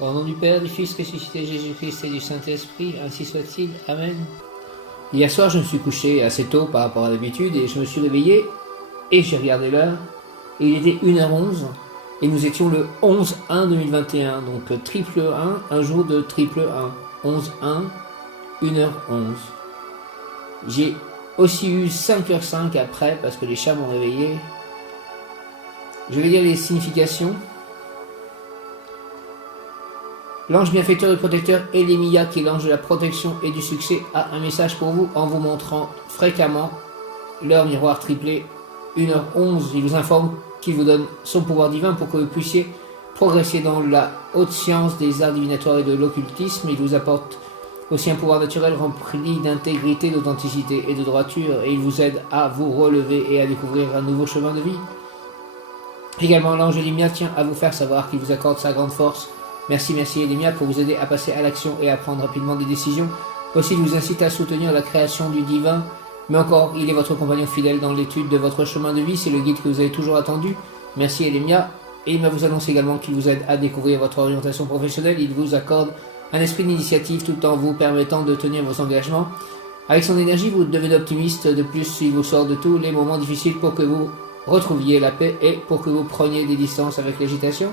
Au nom du Père, du Fils ressuscité Jésus-Christ et du Saint-Esprit, ainsi soit-il. Amen. Hier soir, je me suis couché assez tôt par rapport à l'habitude et je me suis réveillé et j'ai regardé l'heure. Et il était 1h11 et nous étions le 11-1-2021, donc triple 1, un jour de triple 1. 11-1, 1h11. J'ai aussi eu 5h05 après parce que les chats m'ont réveillé. Je vais lire les significations. L'ange bienfaiteur et protecteur Elémia, qui est l'ange de la protection et du succès, a un message pour vous en vous montrant fréquemment l'heure miroir triplée 1h11. Il vous informe qu'il vous donne son pouvoir divin pour que vous puissiez progresser dans la haute science des arts divinatoires et de l'occultisme. Il vous apporte aussi un pouvoir naturel rempli d'intégrité, d'authenticité et de droiture, et il vous aide à vous relever et à découvrir un nouveau chemin de vie. Également, l'ange Elémia tient à vous faire savoir qu'il vous accorde sa grande force. Merci Elémia pour vous aider à passer à l'action et à prendre rapidement des décisions. Aussi, il vous incite à soutenir la création du divin. Mais encore, il est votre compagnon fidèle dans l'étude de votre chemin de vie. C'est le guide que vous avez toujours attendu. Merci Elémia. Et il vous annonce également qu'il vous aide à découvrir votre orientation professionnelle. Il vous accorde un esprit d'initiative tout en vous permettant de tenir vos engagements. Avec son énergie, vous devenez optimiste. De plus, il vous sort de tous les moments difficiles pour que vous retrouviez la paix et pour que vous preniez des distances avec l'agitation.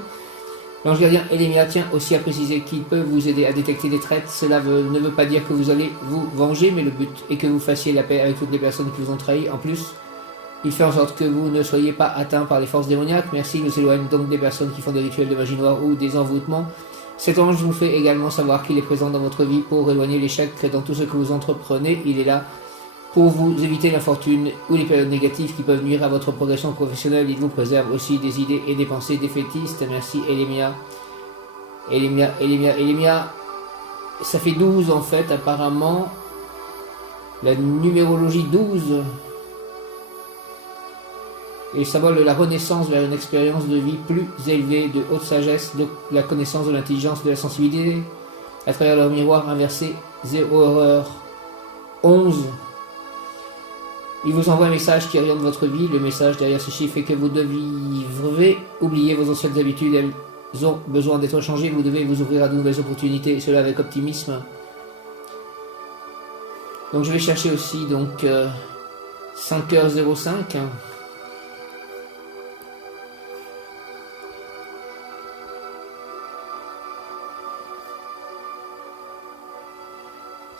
L'ange gardien Elémia tient aussi à préciser qu'il peut vous aider à détecter des traites. Cela ne veut pas dire que vous allez vous venger, mais le but est que vous fassiez la paix avec toutes les personnes qui vous ont trahi. En plus, il fait en sorte que vous ne soyez pas atteint par les forces démoniaques. Merci, nous éloigne donc des personnes qui font des rituels de magie noire ou des envoûtements. Cet ange vous fait également savoir qu'il est présent dans votre vie pour éloigner l'échec dans tout ce que vous entreprenez. Il est là pour vous éviter l'infortune ou les périodes négatives qui peuvent nuire à votre progression professionnelle. Il vous préserve aussi des idées et des pensées défaitistes. Merci Elémia. Elémia. Ça fait 12 en fait apparemment. La numérologie 12 est le symbole de la renaissance vers une expérience de vie plus élevée, de haute sagesse, de la connaissance, de l'intelligence, de la sensibilité. À travers leur miroir inversé 0h11. Il vous envoie un message qui oriente votre vie. Le message derrière ce chiffre est que vous devez oublier vos anciennes habitudes. Elles ont besoin d'être changées. Vous devez vous ouvrir à de nouvelles opportunités, et cela avec optimisme. Donc je vais chercher aussi 5h05.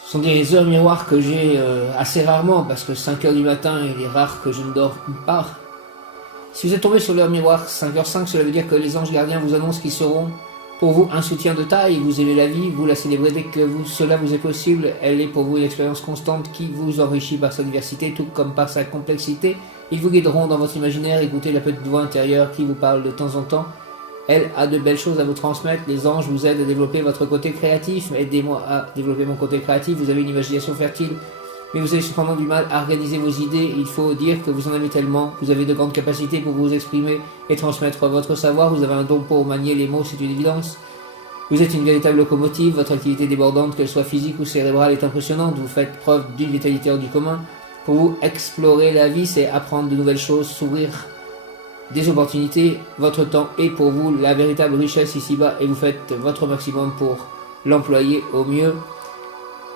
Ce sont des heures miroirs que j'ai assez rarement, parce que 5h du matin, il est rare que je ne dors pas. Si vous êtes tombé sur l'heure miroir 5h05, cela veut dire que les anges gardiens vous annoncent qu'ils seront pour vous un soutien de taille. Vous aimez la vie, vous la célébrez dès que cela vous est possible. Elle est pour vous une expérience constante qui vous enrichit par sa diversité, tout comme par sa complexité. Ils vous guideront dans votre imaginaire. Écoutez la petite voix intérieure qui vous parle de temps en temps. Elle a de belles choses à vous transmettre. Les anges vous aident à développer votre côté créatif. Aidez-moi à développer mon côté créatif. Vous avez une imagination fertile, mais vous avez cependant du mal à organiser vos idées. Il faut dire que vous en avez tellement. Vous avez de grandes capacités pour vous exprimer et transmettre votre savoir. Vous avez un don pour manier les mots, c'est une évidence. Vous êtes une véritable locomotive. Votre activité débordante, qu'elle soit physique ou cérébrale, est impressionnante. Vous faites preuve d'une vitalité hors du commun. Pour vous, explorer la vie, c'est apprendre de nouvelles choses, s'ouvrir des opportunités. Votre temps est pour vous la véritable richesse ici-bas et vous faites votre maximum pour l'employer au mieux.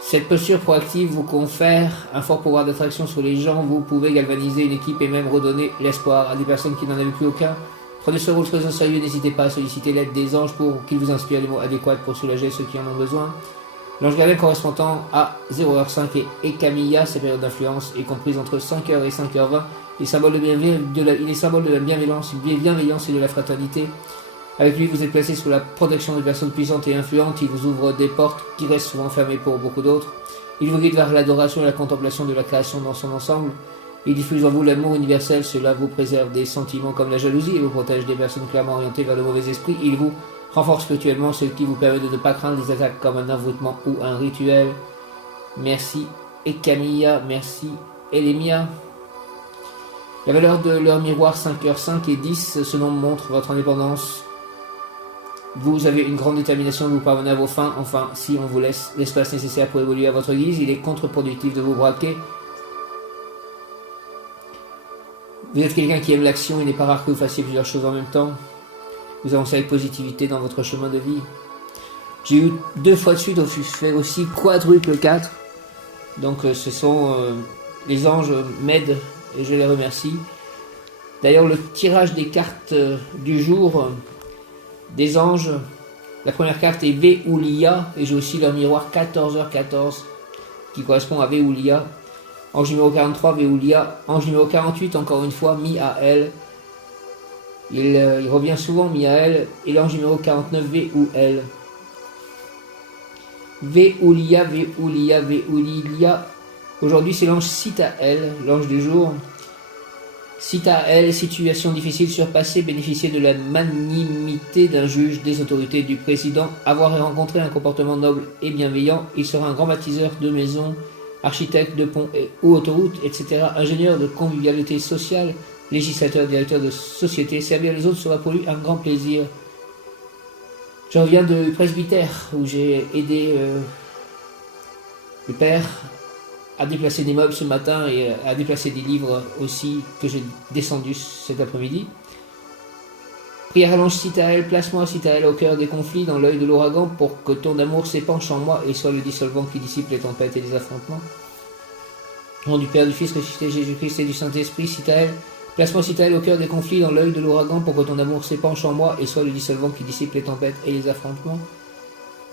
Cette posture proactive vous confère un fort pouvoir d'attraction sur les gens. Vous pouvez galvaniser une équipe et même redonner l'espoir à des personnes qui n'en avaient plus aucun. Prenez ce rôle très au sérieux, n'hésitez pas à solliciter l'aide des anges pour qu'ils vous inspirent les mots adéquats pour soulager ceux qui en ont besoin. L'ange gardien correspondant à 0h05 et Camilla, ses périodes d'influence est comprise entre 5h et 5h20. Il est symbole de la bienveillance et de la fraternité. Avec lui, vous êtes placé sous la protection de personnes puissantes et influentes. Il vous ouvre des portes qui restent souvent fermées pour beaucoup d'autres. Il vous guide vers l'adoration et la contemplation de la création dans son ensemble. Il diffuse en vous l'amour universel. Cela vous préserve des sentiments comme la jalousie et vous protège des personnes clairement orientées vers le mauvais esprit. Il vous renforce spirituellement, ce qui vous permet de ne pas craindre des attaques comme un envoûtement ou un rituel. Merci Camilla, merci Elémia. La valeur de leur miroir 5h5 et 10, ce nombre montre votre indépendance. Vous avez une grande détermination, vous parvenez à vos fins. Enfin, si on vous laisse l'espace nécessaire pour évoluer à votre guise, il est contre-productif de vous braquer. Vous êtes quelqu'un qui aime l'action, il n'est pas rare que vous fassiez plusieurs choses en même temps. Vous avancez avec positivité dans votre chemin de vie. J'ai eu 2 fois de suite, je fais aussi quadruple 4. Donc ce sont les anges m'aident et je les remercie. D'ailleurs le tirage des cartes du jour des anges, la première carte est Veoulia et j'ai aussi leur miroir 14h14 qui correspond à Veoulia. Ange numéro 43, Veoulia. Ange numéro 48, encore une fois, Miaël. Il revient souvent, Miaël. Et l'ange numéro 49, Veoul. Veoulia, Veoulia, Veoulia. Aujourd'hui, c'est l'ange Sitaël, l'ange du jour. Sitaël, situation difficile surpassée, bénéficier de la magnanimité d'un juge, des autorités, du président, avoir et rencontrer un comportement noble et bienveillant. Il sera un grand bâtisseur de maisons, architecte de ponts ou autoroutes, etc. Ingénieur de convivialité sociale, législateur, directeur de société. Servir les autres sera pour lui un grand plaisir. Je reviens de presbytère où j'ai aidé le père à déplacer des meubles ce matin et à déplacer des livres aussi que j'ai descendus cet après-midi. Prière à l'ange Sitaël, place-moi Sitaël au cœur des conflits, dans l'œil de l'ouragan, pour que ton amour s'épanche en moi et soit le dissolvant qui dissipe les tempêtes et les affrontements. Au nom du Père, du Fils, ressuscité Jésus-Christ et du Saint-Esprit, Sitaël, place-moi Sitaël au cœur des conflits, dans l'œil de l'ouragan, pour que ton amour s'épanche en moi et soit le dissolvant qui dissipe les tempêtes et les affrontements.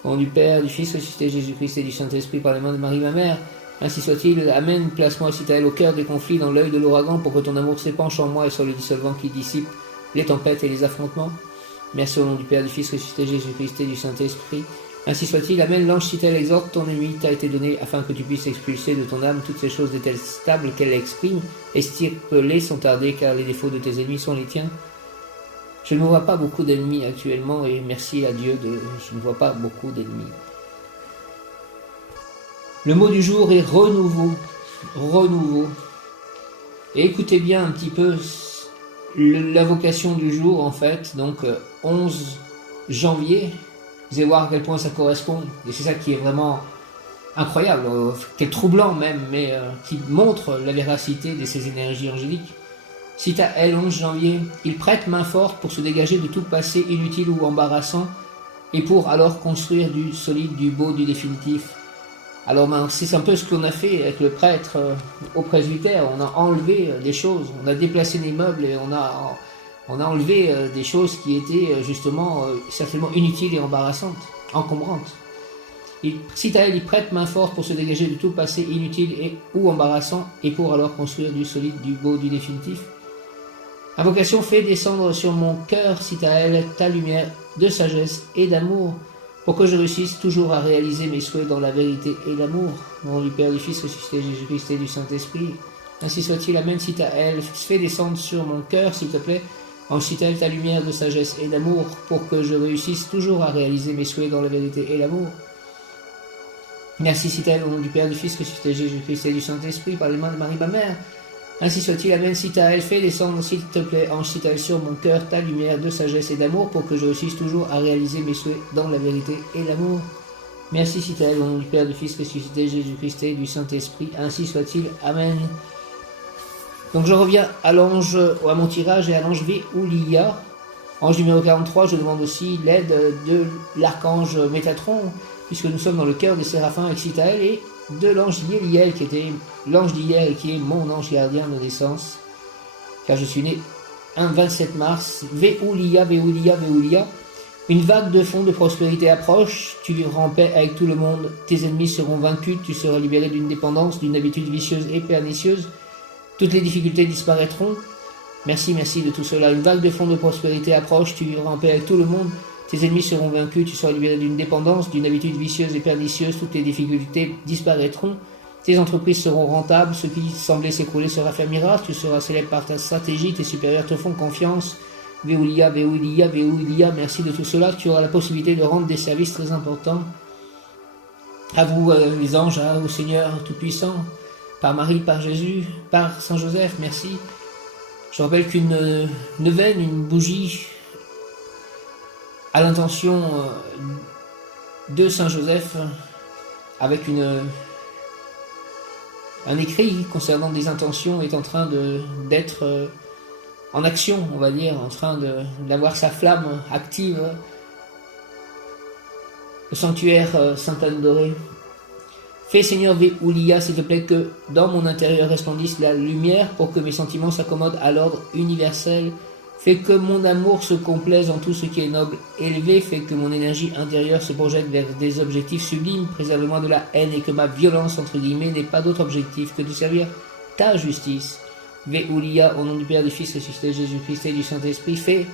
Au nom du Père, du Fils, ressuscité Jésus-Christ et du Saint-Esprit, par les mains de Marie, ma mère, ainsi soit-il. Amen. Place-moi Sitaël au cœur des conflits, dans l'œil de l'ouragan, pour que ton amour s'épanche en moi et soit le dissolvant qui dissipe les tempêtes et les affrontements. Merci au nom du Père, du Fils, ressuscité Jésus-Christ et du Saint-Esprit. Ainsi soit-il. Amen. L'ange Sitaël exhorte ton ennemi t'a été donné afin que tu puisses expulser de ton âme toutes ces choses détestables qu'elle exprime, et estirpe-les sans tarder, car les défauts de tes ennemis sont les tiens. Je ne vois pas beaucoup d'ennemis actuellement et merci à Dieu, je ne vois pas beaucoup d'ennemis. Le mot du jour est renouveau. Renouveau. Et écoutez bien un petit peu l'invocation du jour en fait. Donc 11 janvier. Vous allez voir à quel point ça correspond. Et c'est ça qui est vraiment incroyable, qui est troublant même, mais qui montre la véracité de ces énergies angéliques. Sitaël, 11 janvier. Il prête main forte pour se dégager de tout passé inutile ou embarrassant et pour alors construire du solide, du beau, du définitif. Alors c'est un peu ce qu'on a fait avec le prêtre au presbytère. On a enlevé des choses, on a déplacé des meubles et on a enlevé des choses qui étaient justement certainement inutiles et embarrassantes, encombrantes. Sitaël y prête main forte pour se dégager de tout passé inutile ou embarrassant et pour alors construire du solide, du beau, du définitif. Invocation, fait descendre sur mon cœur, Sitaël, ta lumière de sagesse et d'amour, pour que je réussisse toujours à réaliser mes souhaits dans la vérité et l'amour. Au nom du Père, du Fils, ressuscité Jésus-Christ et du Saint-Esprit. Ainsi soit-il. Amen. Sitaël, fais descendre sur mon cœur, s'il te plaît, en Sitaël, ta lumière de sagesse et d'amour, pour que je réussisse toujours à réaliser mes souhaits dans la vérité et l'amour. Merci Sitaël, au nom du Père, du Fils, ressuscité Jésus-Christ et du Saint-Esprit, par les mains de Marie, ma mère. Ainsi soit-il. Amen. Sitaël, fais descendre, s'il te plaît, ange Sitaël, sur mon cœur, ta lumière de sagesse et d'amour, pour que je réussisse toujours à réaliser mes souhaits dans la vérité et l'amour. Merci Sitaël, au nom du Père, du Fils, ressuscité Jésus-Christ et du Saint-Esprit. Ainsi soit-il. Amen. Donc je reviens à mon tirage et à l'ange Veoulia. Ange numéro 43, je demande aussi l'aide de l'archange Métatron, puisque nous sommes dans le cœur des séraphins avec Sitaël, et de l'ange Yéliel, qui était l'ange d'hier et qui est mon ange gardien de naissance, car je suis né un 27 mars. Veoulia, Veoulia, Veoulia. Une vague de fonds de prospérité approche, tu vivras en paix avec tout le monde, tes ennemis seront vaincus, tu seras libéré d'une dépendance, d'une habitude vicieuse et pernicieuse, toutes les difficultés disparaîtront. Merci, merci de tout cela. Une vague de fonds de prospérité approche, tu vivras en paix avec tout le monde, tes ennemis seront vaincus, tu seras libéré d'une dépendance, d'une habitude vicieuse et pernicieuse, toutes les difficultés disparaîtront, tes entreprises seront rentables, ce qui semblait s'écrouler se raffermira, tu seras célèbre par ta stratégie, tes supérieurs te font confiance. Veoulia, Veoulia, Veoulia, merci de tout cela, tu auras la possibilité de rendre des services très importants. À vous les anges, au Seigneur Tout-Puissant, par Marie, par Jésus, par Saint Joseph, merci. Je rappelle qu'une neuvaine, une bougie, à l'intention de Saint Joseph, avec un écrit concernant des intentions, est en train d'être en action, on va dire, en train d'avoir sa flamme active le sanctuaire Sainte-Anne dorée. Fais, Seigneur Véoulia, s'il te plaît, que dans mon intérieur resplendisse la lumière pour que mes sentiments s'accommodent à l'ordre universel. Fais que mon amour se complaise en tout ce qui est noble, élevé. Fais que mon énergie intérieure se projette vers des objectifs sublimes. Préserve-moi de la haine et que ma violence, entre guillemets, n'ait pas d'autre objectif que de servir ta justice. Véoulia, au nom du Père, du Fils ressuscité, Jésus-Christ et du Saint-Esprit. Fais,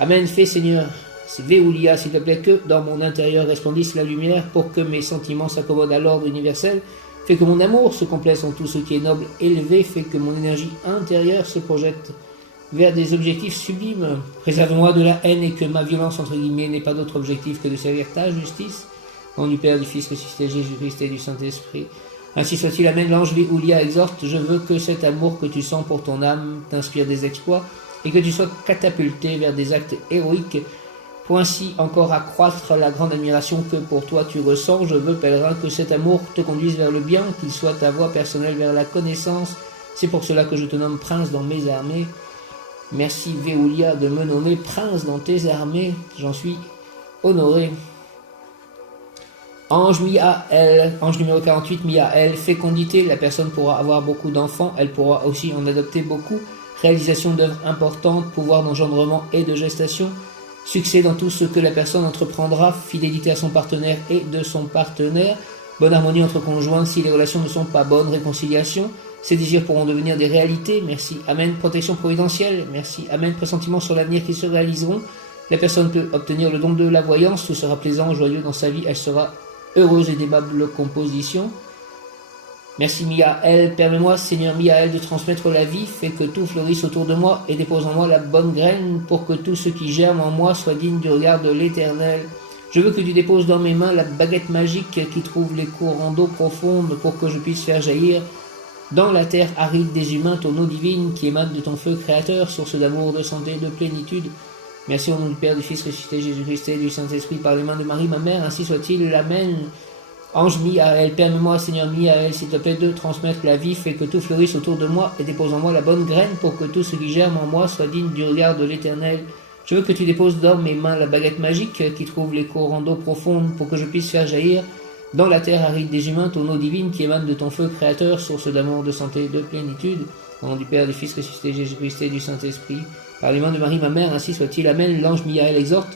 Amen, fais, Seigneur. C'est Véoulia, s'il te plaît, que dans mon intérieur resplendisse la lumière pour que mes sentiments s'accommodent à l'ordre universel. Fais que mon amour se complaise en tout ce qui est noble, élevé. Fais que mon énergie intérieure se projette vers des objectifs sublimes. Préserve-moi de la haine et que ma violence, entre guillemets, n'ait pas d'autre objectif que de servir ta justice. Au nom du Père, du Fils ressuscité, Jésus-Christ et du Saint-Esprit. Ainsi soit-il, Amen. L'ange Véoulia exhorte, je veux que cet amour que tu sens pour ton âme t'inspire des exploits et que tu sois catapulté vers des actes héroïques pour ainsi encore accroître la grande admiration que pour toi tu ressens. Je veux, pèlerin, que cet amour te conduise vers le bien, qu'il soit ta voie personnelle vers la connaissance. C'est pour cela que je te nomme prince dans mes armées. Merci Véoulia de me nommer prince dans tes armées, j'en suis honoré. Ange Miaël, ange numéro 48, Miaël, fécondité, la personne pourra avoir beaucoup d'enfants, elle pourra aussi en adopter beaucoup. Réalisation d'œuvres importantes, pouvoir d'engendrement et de gestation. Succès dans tout ce que la personne entreprendra, fidélité à son partenaire et de son partenaire, bonne harmonie entre conjoints si les relations ne sont pas bonnes, réconciliation, ses désirs pourront devenir des réalités, merci, Amen, protection providentielle, merci, Amen, pressentiments sur l'avenir qui se réaliseront, la personne peut obtenir le don de la voyance, tout sera plaisant, joyeux dans sa vie, elle sera heureuse et d'aimable composition. Merci Miaël, permets-moi Seigneur Miaël de transmettre la vie, fais que tout fleurisse autour de moi et dépose en moi la bonne graine pour que tout ce qui germe en moi soit digne du regard de l'Éternel. Je veux que tu déposes dans mes mains la baguette magique qui trouve les courants d'eau profonde pour que je puisse faire jaillir dans la terre aride des humains ton eau divine qui émane de ton feu créateur, source d'amour, de santé, de plénitude. Merci au nom du Père, du Fils ressuscité, Jésus-Christ et du Saint-Esprit par les mains de Marie, ma mère, ainsi soit-il, Amen. Ange Miaël, permets-moi, Seigneur Miaël, s'il te plaît, de transmettre la vie, fais que tout fleurisse autour de moi et dépose en moi la bonne graine pour que tout ce qui germe en moi soit digne du regard de l'Éternel. Je veux que tu déposes dans mes mains la baguette magique qui trouve les courants d'eau profonde pour que je puisse faire jaillir dans la terre aride des humains ton eau divine qui émane de ton feu créateur, source d'amour, de santé, de plénitude. Au nom du Père, du Fils ressuscité, Jésus-Christ et du Saint-Esprit. Par les mains de Marie, ma mère, ainsi soit-il. Amen. L'ange Miaël exhorte.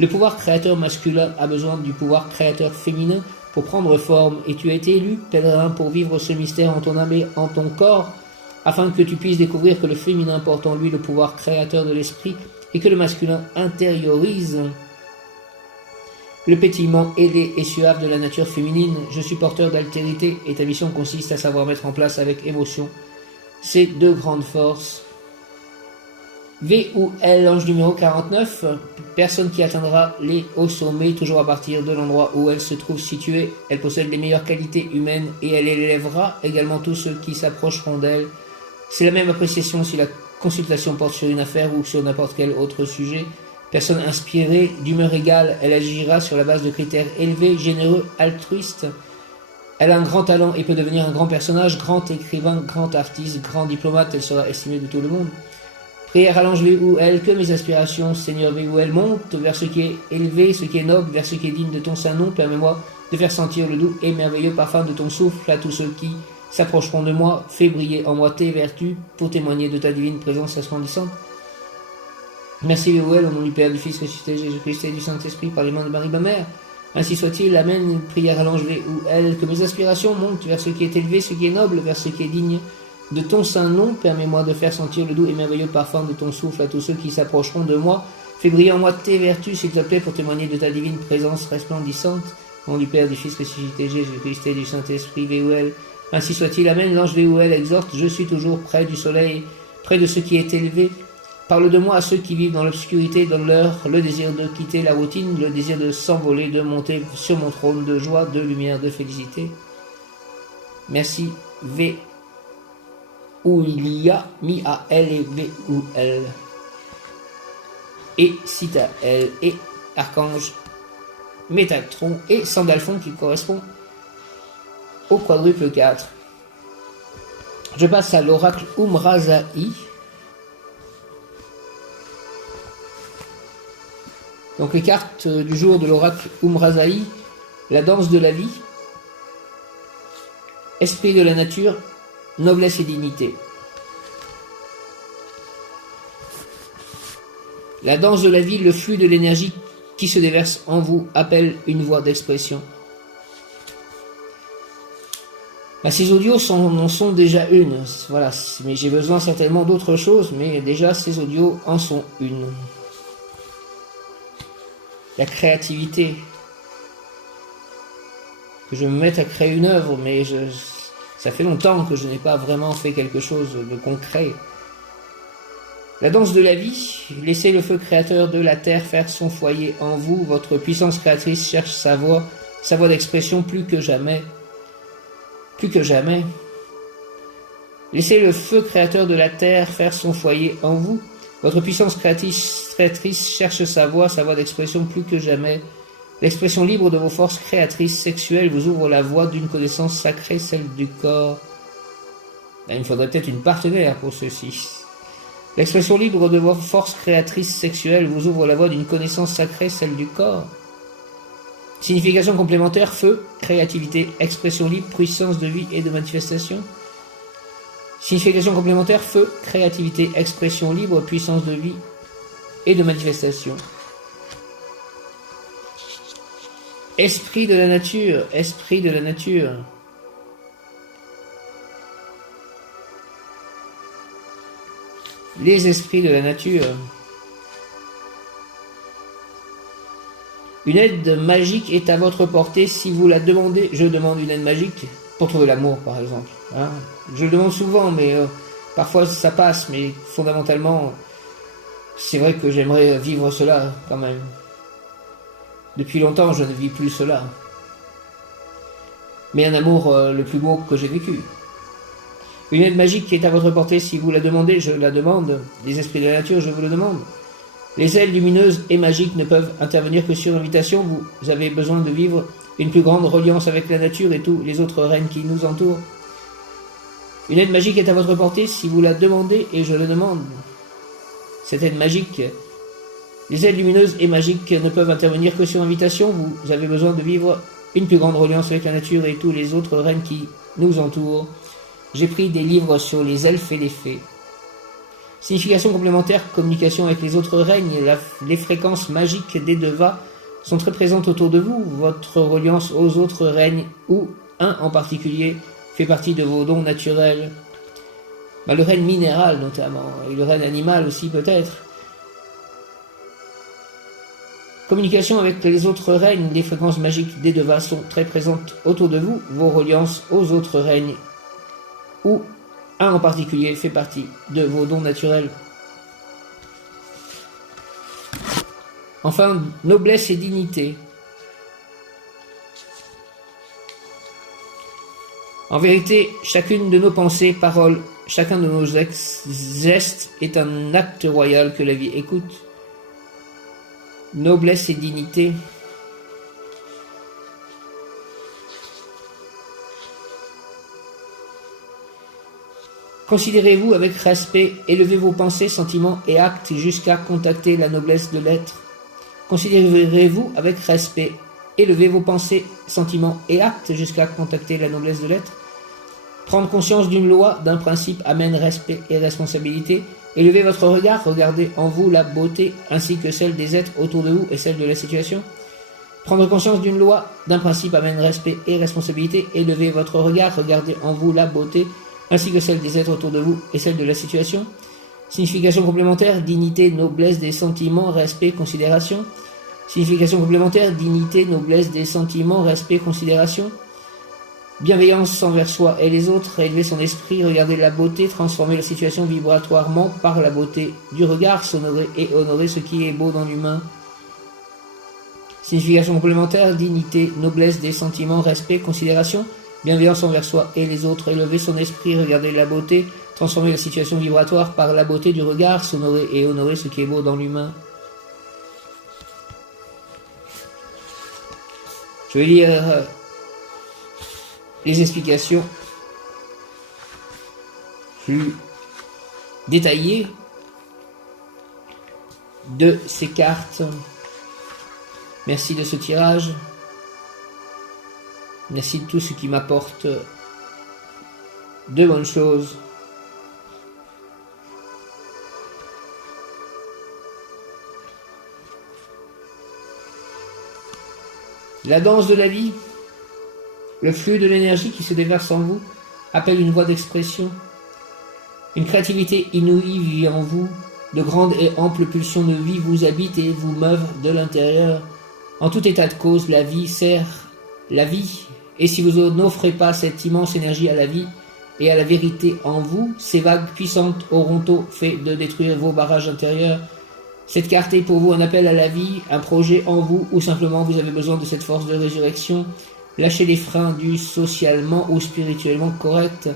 Le pouvoir créateur masculin a besoin du pouvoir créateur féminin pour prendre forme, et tu as été élu, pèlerin, pour vivre ce mystère en ton âme et en ton corps, afin que tu puisses découvrir que le féminin porte en lui le pouvoir créateur de l'esprit, et que le masculin intériorise le pétillement ailé et suave de la nature féminine. Je suis porteur d'altérité, et ta mission consiste à savoir mettre en place avec émotion ces deux grandes forces. V ou L, ange numéro 49, personne qui atteindra les hauts sommets, toujours à partir de l'endroit où elle se trouve située. Elle possède les meilleures qualités humaines et elle élèvera également tous ceux qui s'approcheront d'elle. C'est la même appréciation si la consultation porte sur une affaire ou sur n'importe quel autre sujet. Personne inspirée, d'humeur égale, elle agira sur la base de critères élevés, généreux, altruistes. Elle a un grand talent et peut devenir un grand personnage, grand écrivain, grand artiste, grand diplomate, elle sera estimée de tout le monde. Prière à l'ange Véouel, que mes aspirations, Seigneur Véouel, montent vers ce qui est élevé, ce qui est noble, vers ce qui est digne de ton saint nom. Permets-moi de faire sentir le doux et merveilleux parfum de ton souffle à tous ceux qui s'approcheront de moi. Fais briller en moi tes vertus pour témoigner de ta divine présence resplendissante. Merci Véouel, au nom du Père, du Fils ressuscité, Jésus-Christ et du Saint-Esprit, par les mains de Marie, ma mère. Ainsi soit-il, Amen. Prière à l'ange Véouel, que mes aspirations montent vers ce qui est élevé, ce qui est noble, vers ce qui est digne de ton saint nom. Permets-moi de faire sentir le doux et merveilleux parfum de ton souffle à tous ceux qui s'approcheront de moi. Fais briller en moi tes vertus, s'il te plaît, pour témoigner de ta divine présence resplendissante. Au nom du Père, du Fils ressuscité, Jésus-Christ et du Saint-Esprit, Véouel. Ainsi soit-il, Amen. L'ange Véouel exhorte, je suis toujours près du soleil, près de ce qui est élevé. Parle de moi à ceux qui vivent dans l'obscurité, donne-leur le désir de quitter la routine, le désir de s'envoler, de monter sur mon trône de joie, de lumière, de félicité. Merci, Véoulia, Miaël et Véouel. Et Citaël et Archange Métatron et Sandalphon qui correspond au quadruple 4. Je passe à l'oracle Umrazaï. Donc les cartes du jour de l'oracle Umrazaï la danse de la vie, esprit de la nature, noblesse et dignité. La danse de la vie, le flux de l'énergie qui se déverse en vous, appelle une voie d'expression. Ces audios en sont déjà une, voilà, mais j'ai besoin certainement d'autres choses, mais déjà ces audios en sont une. La créativité, que je me mette à créer une œuvre, mais ça fait longtemps que je n'ai pas vraiment fait quelque chose de concret. La danse de la vie, laissez le feu créateur de la terre faire son foyer en vous, votre puissance créatrice cherche sa voie d'expression plus que jamais. Plus que jamais. Laissez le feu créateur de la terre faire son foyer en vous. Votre puissance créatrice cherche sa voie d'expression plus que jamais. L'expression libre de vos forces créatrices sexuelles vous ouvre la voie d'une connaissance sacrée, celle du corps. Là, il me faudrait peut-être une partenaire pour ceci. L'expression libre de vos forces créatrices sexuelles vous ouvre la voie d'une connaissance sacrée, celle du corps. Signification complémentaire, feu, créativité, expression libre, puissance de vie et de manifestation. Signification complémentaire, feu, créativité, expression libre, puissance de vie et de manifestation. Esprit de la nature, esprit de la nature. Les esprits de la nature. Une aide magique est à votre portée si vous la demandez. Je demande une aide magique pour trouver l'amour, par exemple. Hein, je le demande souvent, mais parfois ça passe. Mais fondamentalement, c'est vrai que j'aimerais vivre cela quand même. Depuis longtemps, je ne vis plus cela. Mais un amour le plus beau que j'ai vécu. Une aide magique est à votre portée si vous la demandez. Je la demande. Les esprits de la nature, je vous le demande. Les ailes lumineuses et magiques ne peuvent intervenir que sur invitation. Vous avez besoin de vivre une plus grande reliance avec la nature et tous les autres règnes qui nous entourent. Une aide magique est à votre portée si vous la demandez et je le demande. Cette aide magique, les ailes lumineuses et magiques ne peuvent intervenir que sur invitation. Vous avez besoin de vivre une plus grande reliance avec la nature et tous les autres règnes qui nous entourent. J'ai pris des livres sur les elfes et les fées. Signification complémentaire, communication avec les autres règnes, les fréquences magiques des devas sont très présentes autour de vous. Votre reliance aux autres règnes, ou un en particulier, fait partie de vos dons naturels. Le règne minéral notamment, et le règne animal aussi peut-être. Communication avec les autres règnes, les fréquences magiques des devas sont très présentes autour de vous. Vos reliances aux autres règnes, ou un en particulier fait partie de vos dons naturels. Enfin, noblesse et dignité. En vérité, chacune de nos pensées, paroles, chacun de nos gestes est un acte royal que la vie écoute. Noblesse et dignité. Considérez-vous avec respect, élevez vos pensées, sentiments et actes jusqu'à contacter la noblesse de l'être. Considérez-vous avec respect, élevez vos pensées, sentiments et actes jusqu'à contacter la noblesse de l'être. Prendre conscience d'une loi, d'un principe amène respect et responsabilité. Élevez votre regard, regardez en vous la beauté ainsi que celle des êtres autour de vous et celle de la situation. Prendre conscience d'une loi, d'un principe amène respect et responsabilité. Élevez votre regard, regardez en vous la beauté ainsi que celle des êtres autour de vous et celle de la situation. Signification complémentaire, dignité, noblesse des sentiments, respect, considération. Signification complémentaire, dignité, noblesse des sentiments, respect, considération. Bienveillance envers soi et les autres, élever son esprit, regarder la beauté, transformer la situation vibratoirement par la beauté du regard, s'honorer et honorer ce qui est beau dans l'humain. Signification complémentaire, dignité, noblesse des sentiments, respect, considération. Bienveillance envers soi et les autres, élever son esprit, regarder la beauté, transformer la situation vibratoire par la beauté du regard, s'honorer et honorer ce qui est beau dans l'humain. Je vais lire les explications plus détaillées de ces cartes. Merci de ce tirage. Merci de tout ce qui m'apporte de bonnes choses. La danse de la vie, le flux de l'énergie qui se déverse en vous, appelle une voie d'expression. Une créativité inouïe vit en vous. De grandes et amples pulsions de vie vous habitent et vous meuvent de l'intérieur. En tout état de cause, la vie sert la vie. Et si vous n'offrez pas cette immense énergie à la vie et à la vérité en vous, ces vagues puissantes auront tôt fait de détruire vos barrages intérieurs. Cette carte est pour vous un appel à la vie, un projet en vous, ou simplement vous avez besoin de cette force de résurrection. Lâchez les freins du socialement ou spirituellement correct.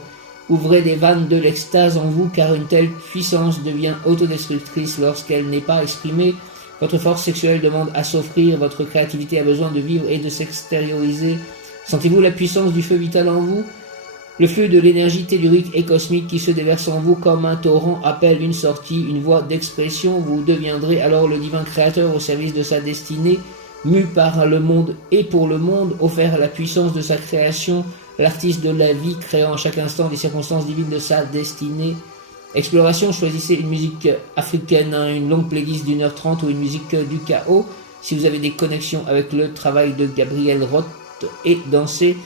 Ouvrez des vannes de l'extase en vous, car une telle puissance devient autodestructrice lorsqu'elle n'est pas exprimée. Votre force sexuelle demande à s'offrir, votre créativité a besoin de vivre et de s'extérioriser. Sentez-vous la puissance du feu vital en vous? Le flux de l'énergie tellurique et cosmique qui se déverse en vous comme un torrent appelle une sortie, une voie d'expression. Vous deviendrez alors le divin créateur au service de sa destinée, mu par le monde et pour le monde, offert à la puissance de sa création, l'artiste de la vie créant à chaque instant des circonstances divines de sa destinée. Exploration, choisissez une musique africaine, une longue playlist d'1h30 ou une musique du chaos. Si vous avez des connexions avec le travail de Gabriel Roth et dansez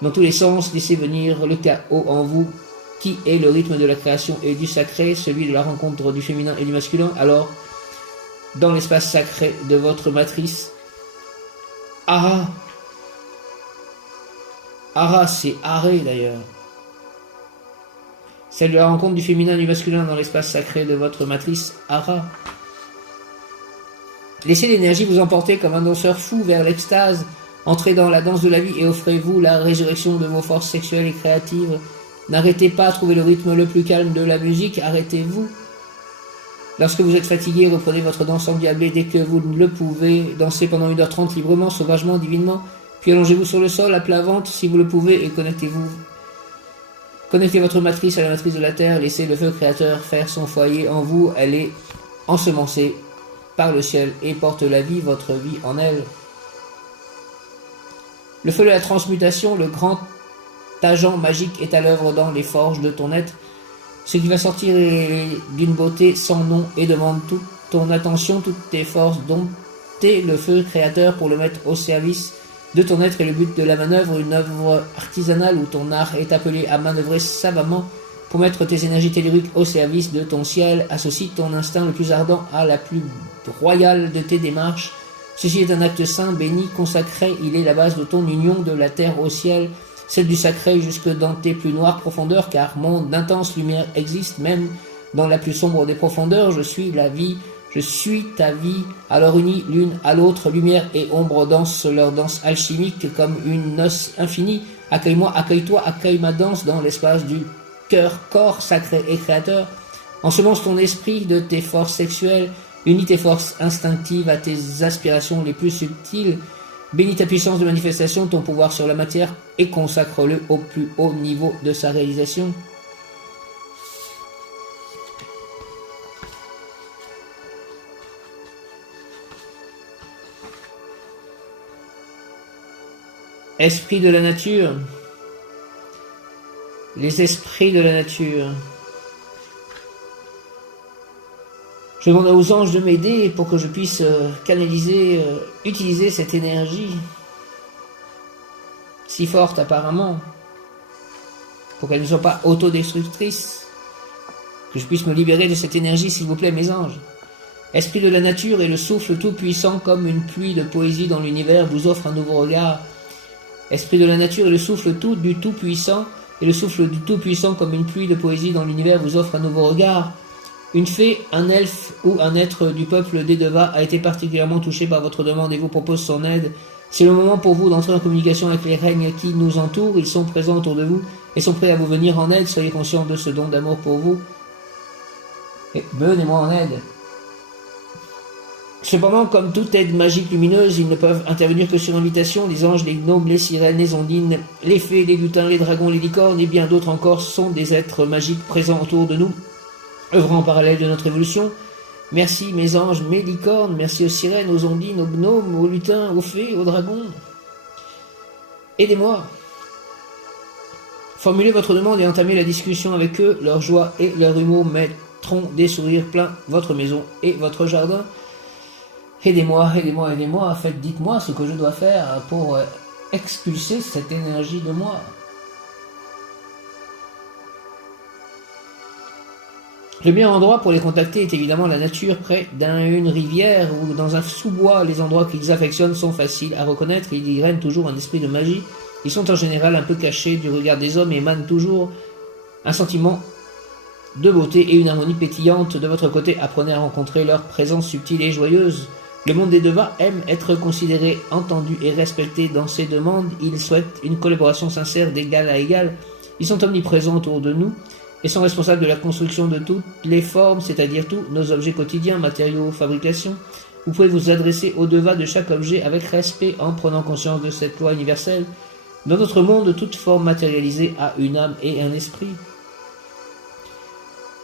dans tous les sens, laissez venir le chaos en vous, qui est le rythme de la création et du sacré, celui de la rencontre du féminin et du masculin. Alors, dans l'espace sacré de votre matrice, Ara, c'est Aré d'ailleurs. Celle de la rencontre du féminin et du masculin dans l'espace sacré de votre matrice, Ara. Laissez l'énergie vous emporter comme un danseur fou vers l'extase. Entrez dans la danse de la vie et offrez-vous la résurrection de vos forces sexuelles et créatives. N'arrêtez pas, trouvez le rythme le plus calme de la musique, arrêtez-vous. Lorsque vous êtes fatigué, reprenez votre danse endiablée dès que vous le pouvez. Dansez pendant 1h30 librement, sauvagement, divinement. Puis allongez-vous sur le sol à plat ventre si vous le pouvez et connectez-vous. Connectez votre matrice à la matrice de la Terre. Laissez le feu créateur faire son foyer en vous. Elle est ensemencée par le ciel et porte la vie, votre vie en elle. Le feu de la transmutation, le grand agent magique est à l'œuvre dans les forges de ton être. Ce qui va sortir est d'une beauté sans nom et demande toute ton attention, toutes tes forces, dompter le feu créateur pour le mettre au service de ton être est le but de la manœuvre, une œuvre artisanale où ton art est appelé à manœuvrer savamment pour mettre tes énergies telluriques au service de ton ciel. Associe ton instinct le plus ardent à la plus royale de tes démarches. Ceci est un acte saint, béni, consacré, il est la base de ton union de la terre au ciel, celle du sacré jusque dans tes plus noires profondeurs, car monde d'intense lumière existe même dans la plus sombre des profondeurs. Je suis la vie, je suis ta vie, alors unis l'une à l'autre, lumière et ombre dansent leur danse alchimique comme une noce infinie. Accueille-moi, accueille-toi, accueille ma danse dans l'espace du cœur, corps sacré et créateur. Ensemence ton esprit de tes forces sexuelles, unis tes forces instinctives à tes aspirations les plus subtiles. Bénis ta puissance de manifestation, ton pouvoir sur la matière et consacre-le au plus haut niveau de sa réalisation. Esprit de la nature, les esprits de la nature. Je demande aux anges de m'aider pour que je puisse canaliser, utiliser cette énergie si forte apparemment, pour qu'elle ne soit pas autodestructrice, que je puisse me libérer de cette énergie, s'il vous plaît, mes anges. Esprit de la nature et le souffle tout-puissant comme une pluie de poésie dans l'univers vous offre un nouveau regard. Esprit de la nature et le souffle du tout-puissant et le souffle du tout-puissant comme une pluie de poésie dans l'univers vous offre un nouveau regard. Une fée, un elfe ou un être du peuple d'Edeva a été particulièrement touché par votre demande et vous propose son aide. C'est le moment pour vous d'entrer en communication avec les règnes qui nous entourent. Ils sont présents autour de vous et sont prêts à vous venir en aide. Soyez conscients de ce don d'amour pour vous. Et venez-moi en aide. Cependant, comme toute aide magique lumineuse, ils ne peuvent intervenir que sur invitation. Les anges, les gnomes, les sirènes, les ondines, les fées, les lutins, les dragons, les licornes et bien d'autres encore sont des êtres magiques présents autour de nous, œuvrant en parallèle de notre évolution. Merci mes anges, mes licornes, merci aux sirènes, aux ondines, aux gnomes, aux lutins, aux fées, aux dragons. Aidez-moi. Formulez votre demande et entamez la discussion avec eux. Leur joie et leur humour mettront des sourires plein votre maison et votre jardin. Aidez-moi, aidez-moi, aidez-moi. Dites-moi ce que je dois faire pour expulser cette énergie de moi. Le meilleur endroit pour les contacter est évidemment la nature, près d'une rivière ou dans un sous-bois. Les endroits qu'ils affectionnent sont faciles à reconnaître. Il y règne toujours un esprit de magie. Ils sont en général un peu cachés du regard des hommes et émanent toujours un sentiment de beauté et une harmonie pétillante. De votre côté, apprenez à rencontrer leur présence subtile et joyeuse. Le monde des devas aime être considéré, entendu et respecté dans ses demandes. Ils souhaitent une collaboration sincère d'égal à égal. Ils sont omniprésents autour de nous et sont responsables de la construction de toutes les formes, c'est-à-dire tous nos objets quotidiens, matériaux, fabrication. Vous pouvez vous adresser aux devas de chaque objet avec respect en prenant conscience de cette loi universelle. Dans notre monde, toute forme matérialisée a une âme et un esprit.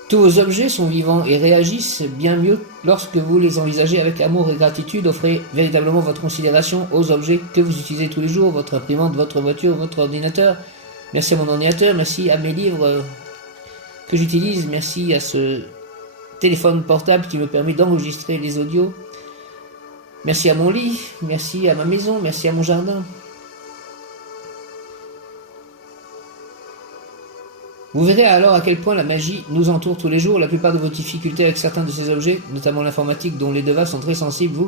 Tous vos objets sont vivants et réagissent bien mieux lorsque vous les envisagez avec amour et gratitude. Offrez véritablement votre considération aux objets que vous utilisez tous les jours, votre imprimante, votre voiture, votre ordinateur. Merci à mon ordinateur, merci à mes livres que j'utilise, merci à ce téléphone portable qui me permet d'enregistrer les audios. Merci à mon lit, merci à ma maison, merci à mon jardin. Vous verrez alors à quel point la magie nous entoure tous les jours. La plupart de vos difficultés avec certains de ces objets, notamment l'informatique dont les devas sont très sensibles,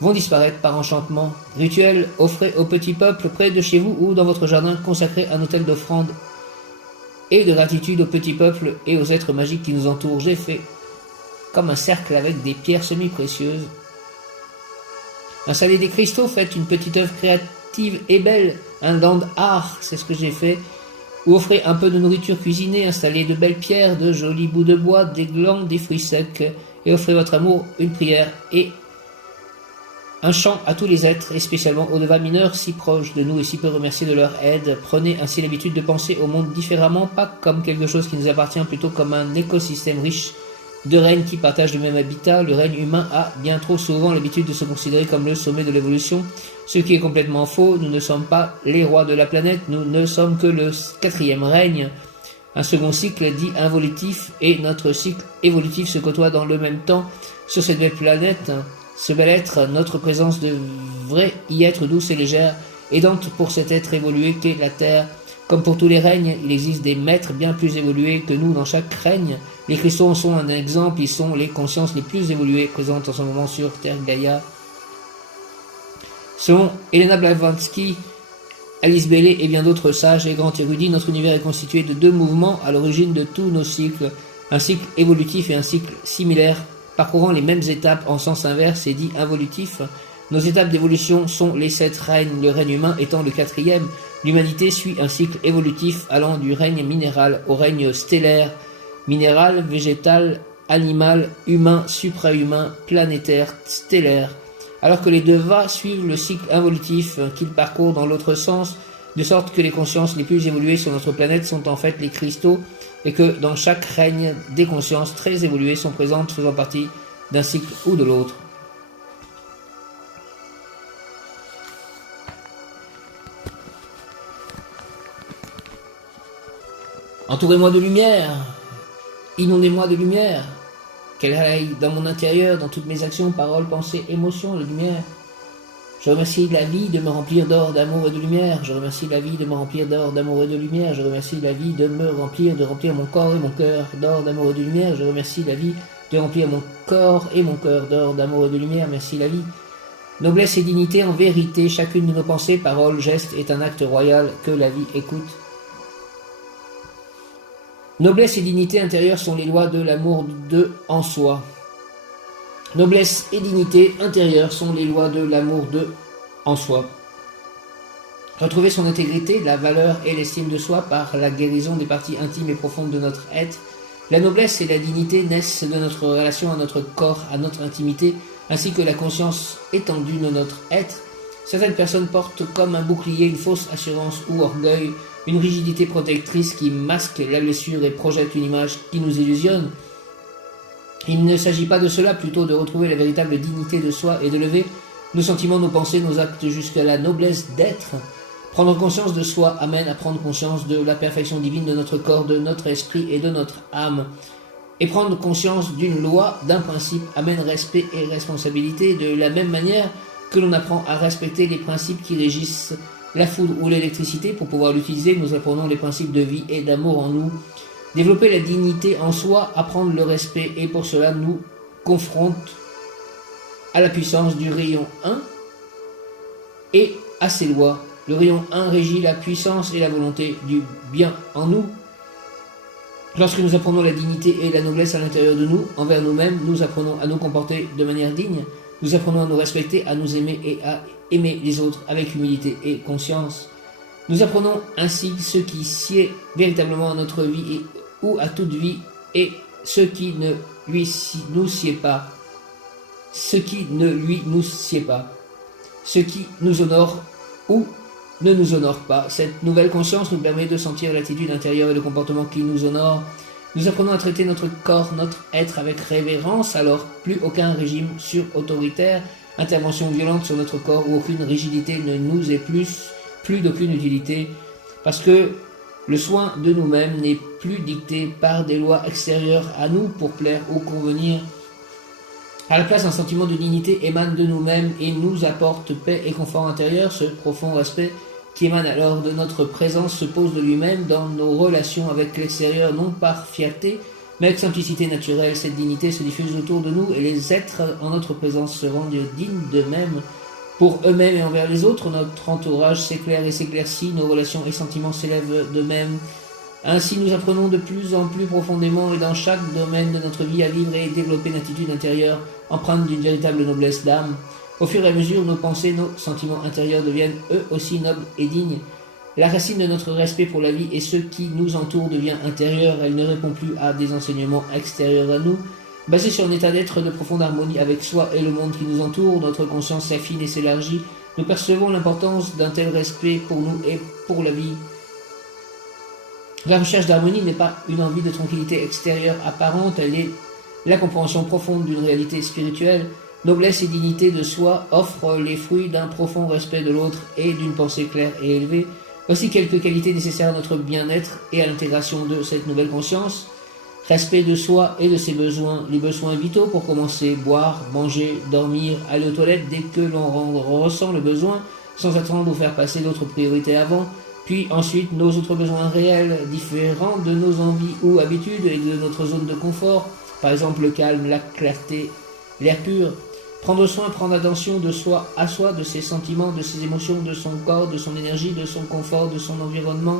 vont disparaître par enchantement. Rituel, offrez au petit peuple près de chez vous ou dans votre jardin, consacrez un autel d'offrande et de gratitude au petit peuple et aux êtres magiques qui nous entourent. J'ai fait comme un cercle avec des pierres semi-précieuses. Installez des cristaux, faites une petite œuvre créative et belle, un land art, c'est ce que j'ai fait. Ou offrez un peu de nourriture cuisinée, installez de belles pierres, de jolis bouts de bois, des glands, des fruits secs, et offrez votre amour, une prière et un chant à tous les êtres, et spécialement aux devas mineurs si proches de nous et si peu remerciés de leur aide. Prenez ainsi l'habitude de penser au monde différemment, pas comme quelque chose qui nous appartient, plutôt comme un écosystème riche de règnes qui partagent le même habitat. Le règne humain a bien trop souvent l'habitude de se considérer comme le sommet de l'évolution, ce qui est complètement faux. Nous ne sommes pas les rois de la planète, nous ne sommes que le 4e règne. Un second cycle dit involutif et notre cycle évolutif se côtoient dans le même temps sur cette belle planète. Ce bel être, notre présence devrait y être douce et légère, aidante pour cet être évolué qu'est la Terre. Comme pour tous les règnes, il existe des maîtres bien plus évolués que nous dans chaque règne. Les cristaux en sont un exemple, ils sont les consciences les plus évoluées présentes en ce moment sur Terre Gaïa. Selon Elena Blavatsky, Alice Bailey et bien d'autres sages et grands érudits, notre univers est constitué de 2 mouvements à l'origine de tous nos cycles, un cycle évolutif et un cycle similaire, parcourant les mêmes étapes en sens inverse et dit involutif. Nos étapes d'évolution sont les 7 règnes, le règne humain étant le 4e. L'humanité suit un cycle évolutif allant du règne minéral au règne stellaire, minéral, végétal, animal, humain, suprahumain, planétaire, stellaire, alors que les devas suivent le cycle involutif qu'ils parcourent dans l'autre sens, de sorte que les consciences les plus évoluées sur notre planète sont en fait les cristaux, et que dans chaque règne, des consciences très évoluées sont présentes faisant partie d'un cycle ou de l'autre. Entourez-moi de lumière, inondez-moi de lumière, qu'elle aille dans mon intérieur, dans toutes mes actions, paroles, pensées, émotions, la lumière. Je remercie la vie de me remplir d'or, d'amour et de lumière. Je remercie la vie de me remplir d'or, d'amour et de lumière. Je remercie la vie de me remplir, de remplir mon corps et mon cœur d'or, d'amour et de lumière. Je remercie la vie de remplir mon corps et mon cœur d'or, d'amour et de lumière. Merci la vie. Noblesse et dignité en vérité, chacune de nos pensées, paroles, gestes est un acte royal que la vie écoute. Noblesse et dignité intérieure sont les lois de l'amour de en soi. Noblesse et dignité intérieure sont les lois de l'amour de en soi. Retrouver son intégrité, la valeur et l'estime de soi par la guérison des parties intimes et profondes de notre être. La noblesse et la dignité naissent de notre relation à notre corps, à notre intimité, ainsi que la conscience étendue de notre être. Certaines personnes portent comme un bouclier une fausse assurance ou orgueil, une rigidité protectrice qui masque la blessure et projette une image qui nous illusionne. Il ne s'agit pas de cela, plutôt de retrouver la véritable dignité de soi et de lever nos sentiments, nos pensées, nos actes jusqu'à la noblesse d'être. Prendre conscience de soi amène à prendre conscience de la perfection divine de notre corps, de notre esprit et de notre âme. Et prendre conscience d'une loi, d'un principe, amène respect et responsabilité de la même manière que l'on apprend à respecter les principes qui régissent la foudre ou l'électricité. Pour pouvoir l'utiliser, nous apprenons les principes de vie et d'amour en nous. Développer la dignité en soi, apprendre le respect, et pour cela nous confronte à la puissance du rayon 1 et à ses lois. Le rayon 1 régit la puissance et la volonté du bien en nous. Lorsque nous apprenons la dignité et la noblesse à l'intérieur de nous, envers nous-mêmes, nous apprenons à nous comporter de manière digne, nous apprenons à nous respecter, à nous aimer et à aimer les autres avec humilité et conscience. Nous apprenons ainsi ce qui sied véritablement à notre vie ou à toute vie, et ce qui ne nous sied pas, ce qui ne lui nous sied pas, ce qui nous honore ou ne nous honore pas. Cette nouvelle conscience nous permet de sentir l'attitude intérieure et le comportement qui nous honore. Nous apprenons à traiter notre corps, notre être avec révérence, alors plus aucun régime sur-autoritaire, intervention violente sur notre corps ou aucune rigidité ne nous est plus d'aucune utilité, parce que le soin de nous-mêmes n'est plus dicté par des lois extérieures à nous pour plaire ou convenir. À la place, un sentiment de dignité émane de nous-mêmes et nous apporte paix et confort intérieur. Ce profond respect qui émane alors de notre présence se pose de lui-même dans nos relations avec l'extérieur, non par fierté, mais avec simplicité naturelle. Cette dignité se diffuse autour de nous et les êtres en notre présence se rendent dignes d'eux-mêmes. Pour eux-mêmes et envers les autres, notre entourage s'éclaire et s'éclaircit, nos relations et sentiments s'élèvent d'eux-mêmes. Ainsi, nous apprenons de plus en plus profondément et dans chaque domaine de notre vie à vivre et développer une attitude intérieure empreinte d'une véritable noblesse d'âme. Au fur et à mesure, nos pensées, nos sentiments intérieurs deviennent eux aussi nobles et dignes. La racine de notre respect pour la vie et ceux qui nous entourent devient intérieure. Elle ne répond plus à des enseignements extérieurs à nous. Basée sur un état d'être de profonde harmonie avec soi et le monde qui nous entoure, notre conscience s'affine et s'élargit. Nous percevons l'importance d'un tel respect pour nous et pour la vie. La recherche d'harmonie n'est pas une envie de tranquillité extérieure apparente, elle est la compréhension profonde d'une réalité spirituelle. Noblesse et dignité de soi offrent les fruits d'un profond respect de l'autre et d'une pensée claire et élevée. Voici quelques qualités nécessaires à notre bien-être et à l'intégration de cette nouvelle conscience. Respect de soi et de ses besoins, les besoins vitaux pour commencer, boire, manger, dormir, aller aux toilettes dès que l'on ressent le besoin, sans attendre ou faire passer d'autres priorités avant, puis ensuite nos autres besoins réels, différents de nos envies ou habitudes et de notre zone de confort, par exemple le calme, la clarté, l'air pur. Prendre soin, prendre attention de soi à soi, de ses sentiments, de ses émotions, de son corps, de son énergie, de son confort, de son environnement.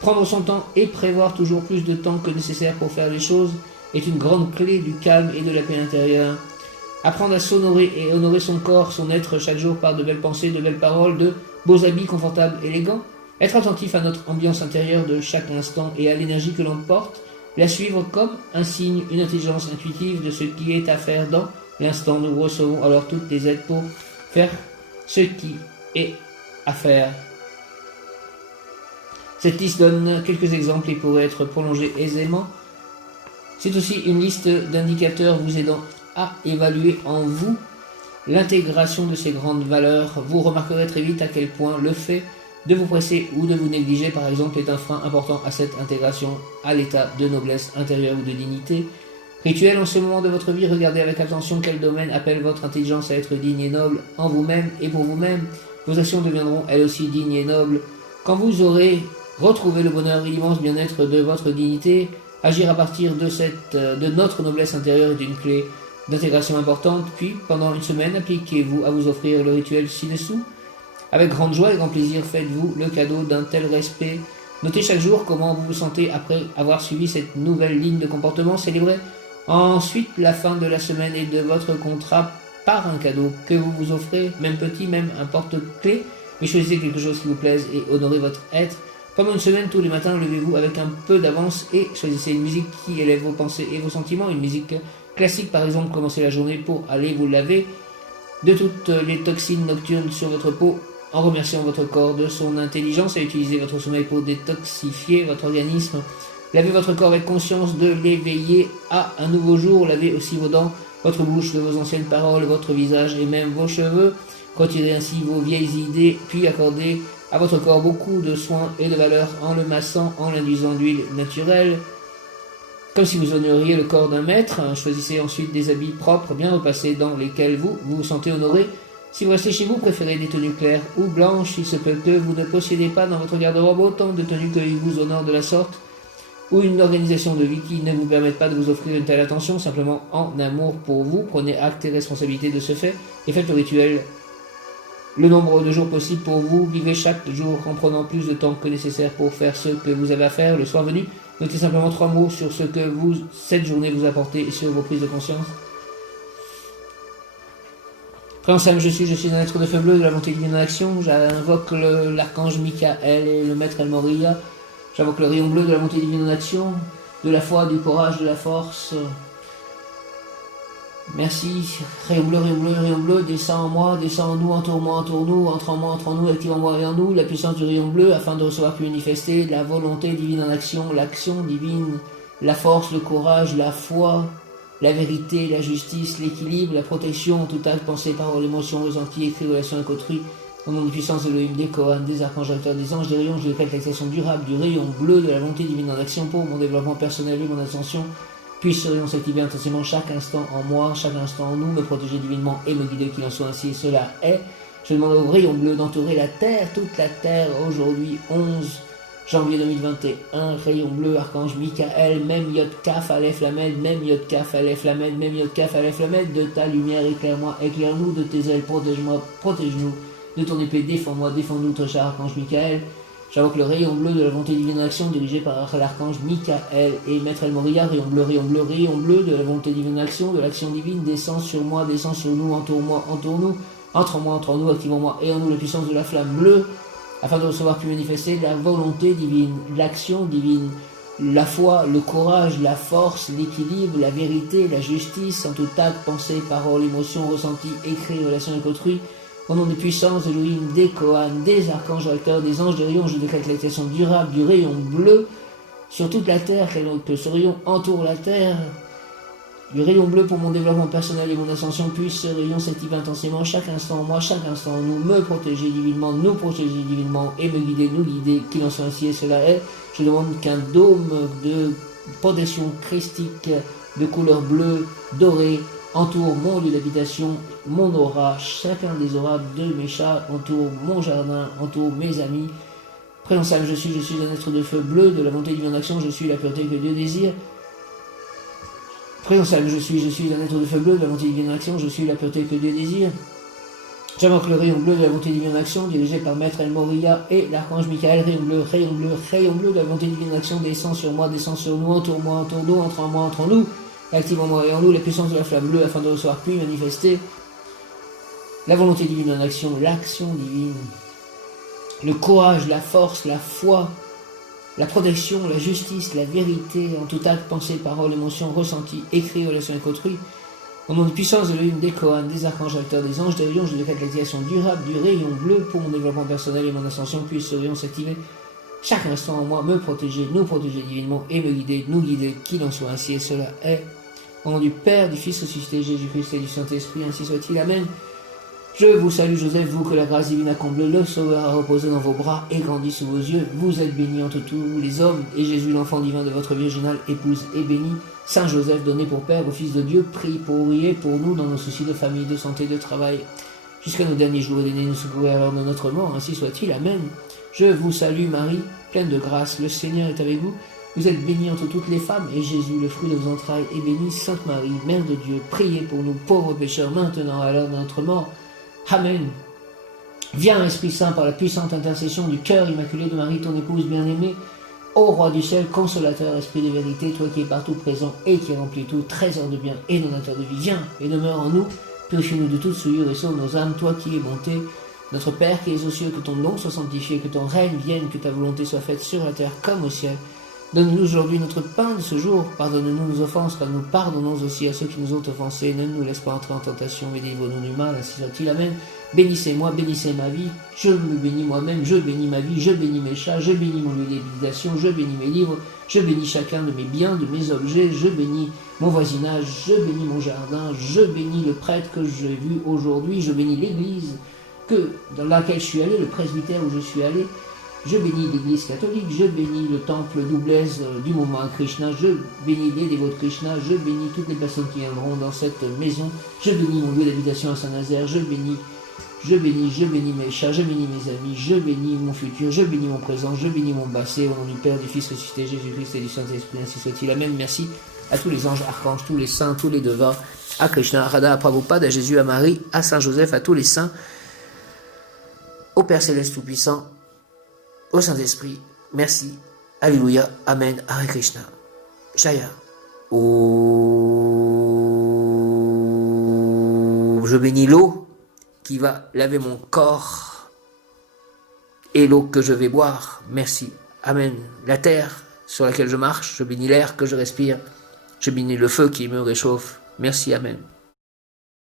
Prendre son temps et prévoir toujours plus de temps que nécessaire pour faire les choses est une grande clé du calme et de la paix intérieure. Apprendre à s'honorer et honorer son corps, son être chaque jour par de belles pensées, de belles paroles, de beaux habits confortables, élégants. Être attentif à notre ambiance intérieure de chaque instant et à l'énergie que l'on porte. La suivre comme un signe, une intelligence intuitive de ce qui est à faire dans l'instant. Nous recevons alors toutes les aides pour faire ce qui est à faire. Cette liste donne quelques exemples et pourrait être prolongée aisément. C'est aussi une liste d'indicateurs vous aidant à évaluer en vous l'intégration de ces grandes valeurs. Vous remarquerez très vite à quel point le fait de vous presser ou de vous négliger, par exemple, est un frein important à cette intégration à l'état de noblesse intérieure ou de dignité. Rituel, en ce moment de votre vie, regardez avec attention quel domaine appelle votre intelligence à être digne et noble en vous-même et pour vous-même. Vos actions deviendront elles aussi dignes et nobles. Quand vous aurez retrouvé le bonheur et l'immense bien-être de votre dignité, agir à partir de notre noblesse intérieure est une clé d'intégration importante. Puis, pendant une semaine, appliquez-vous à vous offrir le rituel ci-dessous. Avec grande joie et grand plaisir, faites-vous le cadeau d'un tel respect. Notez chaque jour comment vous vous sentez après avoir suivi cette nouvelle ligne de comportement. Célébrez ensuite la fin de la semaine et de votre contrat par un cadeau que vous vous offrez, même petit, même un porte-clés, mais choisissez quelque chose qui vous plaise et honorez votre être. Pendant une semaine, tous les matins, levez-vous avec un peu d'avance et choisissez une musique qui élève vos pensées et vos sentiments. Une musique classique, par exemple, commencez la journée pour aller vous laver de toutes les toxines nocturnes sur votre peau, en remerciant votre corps de son intelligence et utilisez votre sommeil pour détoxifier votre organisme. Lavez votre corps avec conscience de l'éveiller à un nouveau jour. Lavez aussi vos dents, votre bouche de vos anciennes paroles, votre visage et même vos cheveux. Retirez ainsi vos vieilles idées, puis accordez à votre corps beaucoup de soins et de valeur en le massant, en l'induisant d'huile naturelle, comme si vous honoreriez le corps d'un maître. Choisissez ensuite des habits propres, bien repassés, dans lesquels vous vous sentez honoré. Si vous restez chez vous, préférez des tenues claires ou blanches. Il se peut que vous ne possédez pas dans votre garde-robe autant de tenues que vous honore de la sorte, ou une organisation de vie qui ne vous permette pas de vous offrir une telle attention. Simplement en amour pour vous, prenez acte et responsabilité de ce fait et faites le rituel le nombre de jours possible pour vous. Vivez chaque jour en prenant plus de temps que nécessaire pour faire ce que vous avez à faire. Le soir venu, notez simplement 3 mots sur ce que cette journée vous apportez et sur vos prises de conscience. Prénom Sam, je suis un être de feu bleu de la volonté divine en action. J'invoque l'archange Michael et le maître El Moria. J'invoque le rayon bleu de la volonté divine en action, de la foi, du courage, de la force. Merci. Rayon bleu, descend en moi, descend en nous, entoure-nous, entre en moi, entre en nous, active en moi et en nous la puissance du rayon bleu afin de recevoir puis manifester la volonté divine en action, l'action divine, la force, le courage, la foi, la vérité, la justice, l'équilibre, la protection, tout acte, pensée, parole, émotion, ressenti, écrit, relation avec autrui. Au nom de puissance de l'Elohim, des Kohan, des archanges, acteurs, des anges, des rayons, je décrète l'action durable du rayon bleu de la volonté divine en action pour mon développement personnel et mon ascension. Puisse ce rayon s'activer intensément chaque instant en moi, chaque instant en nous, me protéger divinement et me guider, qu'il en soit ainsi, et cela est. Je demande au rayon bleu d'entourer la terre, toute la terre, aujourd'hui 11 janvier 2021, rayon bleu, archange Michael, même Yod Kaf, Aleph Lamed, même Yod Kaf, Aleph Lamed, même Yod Kaf, Aleph Lamed, de ta lumière, éclaire-moi, éclaire-nous, de tes ailes, protège-moi, protège-nous, de ton épée, défends-moi, défends-nous, toi cher archange Michael. J'invoque le rayon bleu de la volonté divine en action dirigé par l'archange Michael et maître El Moria. Rayon bleu de la volonté divine en action, de l'action divine, descend sur moi, descend sur nous, entoure-moi, entoure-nous, entre moi, entre nous, active en moi et en nous la puissance de la flamme bleue, afin de recevoir puis manifester la volonté divine, l'action divine, la foi, le courage, la force, l'équilibre, la vérité, la justice, en tout acte, pensée, parole, émotion, ressenti, écrit, relation avec autrui. Au nom des puissances de Elohim, des Kohan, des archanges acteurs, des anges, des rayons, je décrète l'action durable du rayon bleu sur toute la terre, que ce rayon entoure la terre, du rayon bleu pour mon développement personnel et mon ascension, puisse ce rayon s'activer intensément chaque instant en moi, chaque instant en nous, me protéger divinement, nous protéger divinement et me guider, nous guider, qu'il en soit ainsi et cela est. Je demande qu'un dôme de protection christique de couleur bleue, dorée, entoure mon lieu d'habitation, mon aura, chacun des auras de mes chats, entoure mon jardin, entoure mes amis. Prénom Sam, je suis un être de feu bleu, de la volonté divine en action, je suis la pureté que Dieu désire. Prénom Sam, je suis un être de feu bleu, de la volonté divine en action, je suis la pureté que Dieu désire. J'invoque le rayon bleu de la volonté divine en action, dirigé par Maître El Moria et l'archange Michael. Rayon bleu de la volonté divine en action, descend sur moi, descend sur nous, entoure-moi, entoure nous, entre en moi, entre nous. Active en moi et en nous la puissance de la flamme bleue afin de recevoir puis manifester la volonté divine en action, l'action divine, le courage, la force, la foi, la protection, la justice, la vérité, en tout acte, pensée, parole, émotion, ressenti, écrit, relation avec autrui. Au nom de puissance de l'une des Kohan, des archanges acteurs, des anges, des rayons, je décrète l'activation durable du rayon bleu pour mon développement personnel et mon ascension, puisse ce rayon s'activer chaque instant en moi, me protéger, nous protéger divinement et me guider, nous guider, qu'il en soit ainsi et cela est. Au nom du Père, du Fils ressuscité, Jésus-Christ et du Saint-Esprit, ainsi soit-il. Amen. Je vous salue Joseph, vous que la grâce divine a comblé, le Sauveur a reposé dans vos bras et grandi sous vos yeux. Vous êtes bénie entre tous les hommes, et Jésus, l'enfant divin de votre virginale épouse, est béni. Saint Joseph, donné pour Père au Fils de Dieu, priez pour nous dans nos soucis de famille, de santé, de travail, jusqu'à nos derniers jours, et nous secourir à l'heure de notre mort, ainsi soit-il. Amen. Je vous salue Marie, pleine de grâce, le Seigneur est avec vous. Vous êtes bénie entre toutes les femmes, et Jésus, le fruit de vos entrailles, est béni. Sainte Marie, Mère de Dieu, priez pour nous pauvres pécheurs, maintenant à l'heure de notre mort. Amen. Viens, Esprit Saint, par la puissante intercession du cœur immaculé de Marie, ton épouse bien-aimée, ô Roi du ciel, consolateur, Esprit de vérité, toi qui es partout présent et qui remplis tout, trésor de bien et donateur de vie, viens et demeure en nous, purifie-nous de toute souillure et sauve nos âmes, toi qui es bonté, notre Père qui es aux cieux, que ton nom soit sanctifié, que ton règne vienne, que ta volonté soit faite sur la terre comme au ciel. Donne-nous aujourd'hui notre pain de ce jour. Pardonne-nous nos offenses, car nous pardonnons aussi à ceux qui nous ont offensés. Ne nous laisse pas entrer en tentation, mais délivre-nous du mal, ainsi soit-il. Amen. Bénissez-moi, bénissez ma vie. Je me bénis moi-même, je bénis ma vie, je bénis mes chats, je bénis mon lieu d'habitation, je bénis mes livres, je bénis chacun de mes biens, de mes objets, je bénis mon voisinage, je bénis mon jardin, je bénis le prêtre que j'ai vu aujourd'hui, je bénis l'église dans laquelle je suis allé, le presbytère où je suis allé, je bénis l'église catholique, je bénis le temple d'Oublaise du moment à Krishna, je bénis les dévots de Krishna, je bénis toutes les personnes qui viendront dans cette maison, je bénis mon lieu d'habitation à Saint-Nazaire, je bénis mes chats, je bénis mes amis, je bénis mon futur, je bénis mon présent, je bénis mon passé, au nom du Père, du Fils ressuscité, Jésus-Christ et du Saint-Esprit, ainsi soit-il. Amen. Merci à tous les anges, archanges, tous les saints, tous les devins, à Krishna, à Radha, à Prabhupada, à Jésus, à Marie, à Saint-Joseph, à tous les saints, au Père Céleste Tout-Puissant, au Saint-Esprit. Merci. Alléluia. Amen. Hare Krishna. Jaya. Je bénis l'eau qui va laver mon corps et l'eau que je vais boire. Merci. Amen. La terre sur laquelle je marche, je bénis l'air que je respire, je bénis le feu qui me réchauffe. Merci. Amen.